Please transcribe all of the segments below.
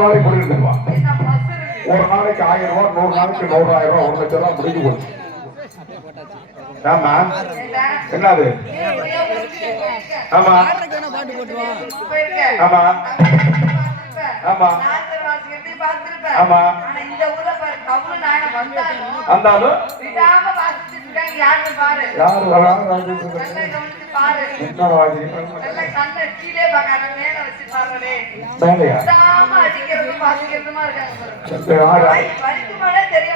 நாளைக்கு முடிவு தருவா என்ன பஸ் இருக்கு ஒரு நாளைக்கு ஆயிரம் ரூபாய் நூறு நாளைக்கு நூறாயிரம் ரூபாய் ஒரு லட்சம் ரூபாய் முடிஞ்சு போச்சு ஆமா? என்னது. ஆமா. ஆமா. ஆமா. அந்தாலும். யாரு. என்ன. மேலையா தெரிய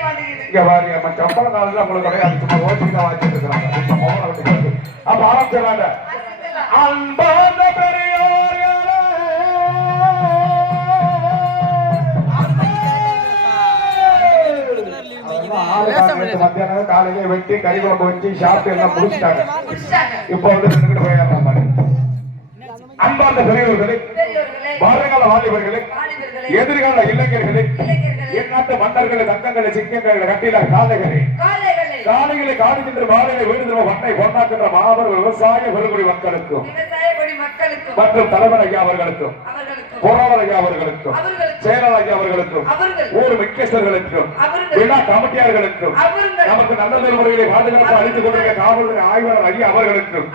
மாட்டேங்குது. இங்க பாரு நம்ம சம்பள காலத்துல உங்களுக்கு கிடையாது சும்மா இருக்கிறாங்க. அப்ப. அன்பான மத்தியானம் காலையில வெட்டி கறி குழம்பு வச்சு சாப்பிட்டு எல்லாம் முடிச்சிட்டாங்க. இப்ப வந்து நின்றுட்டு போயிடலாம் பாரு. அன்பார்ந்த பெரியவர்களே வருங்கால வாலிபர்களே எதிர்கால இளைஞர்களே என் நாட்டு மன்னர்களே தங்கங்களே சிங்கங்களே கட்டில காலைகளே காலைகளை காடு சென்று மாலைகளை வீடு திரும்ப வண்ணை பொன்னாக்கின்ற மாபெரும் விவசாய பெருங்குடி மக்களுக்கும் மற்றும் தலைவர் ஐயா அவர்களுக்கும் போராளர் ஐயா அவர்களுக்கும் செயலர் ஐயா அவர்களுக்கும் அவர்கள் ஊர் முக்கியஸ்தர்களுக்கும் விழா கமிட்டியார்களுக்கும் நமக்கு நல்ல தலைமுறைகளை பாதுகாப்பு அளித்துக் கொண்டிருக்கிற காவல்துறை ஆய்வாளர் ஐயா அவர்களுக்கும்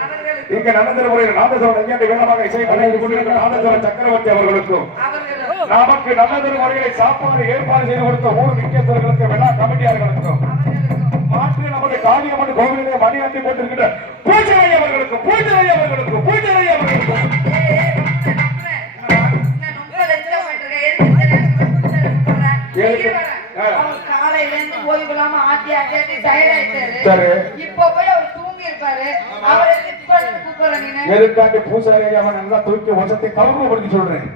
இங்க நல்ல தலைமுறையில் நாதஸ்வரன் ஐயா வேகமாக இசை வழங்கிக் கொண்டிருக்கிற நாதஸ்வரன் சக்கரவர்த்தி அவர்களுக்கும் நமக்கு நல்ல தலைமுறைகளை சாப்பாடு ஏற்பாடு செய்து கொடுத்த ஊர் முக்கியஸ்தர்களுக்கும் விழா கமிட்டியார்களுக்கும். அவர்களுக்கும். மாற்று நமது காளியம்மன் கோவிலிலே மணியாட்டி போட்டிருக்கின்ற பூஜை அவர்களுக்கும் பூஜை அவர்களுக்கும் பூஜை அவர்களுக்கும். காலையில இருந்து ஓய்வு இல்லாம ஆட்டி ஆட்டி tired ஆயிட்டாரு. இப்போ போய் அவர் எதுக்காண்டி பூசாரி ஐயாவை நல்லா தூக்கி வசத்தை கௌரவப்படுத்தி சொல்றேன்?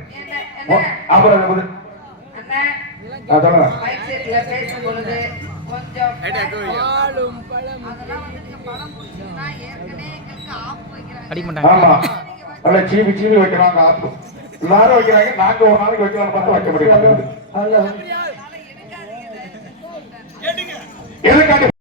அப்புறம் சீவி சீவி வைக்கிறாங்க ஆப்பு. எல்லாரும் வைக்கிறாங்க நாங்க ஒரு நாளைக்கு வைக்கலாம்னு பார்த்து வைக்க முடியும் எதுக்காண்டி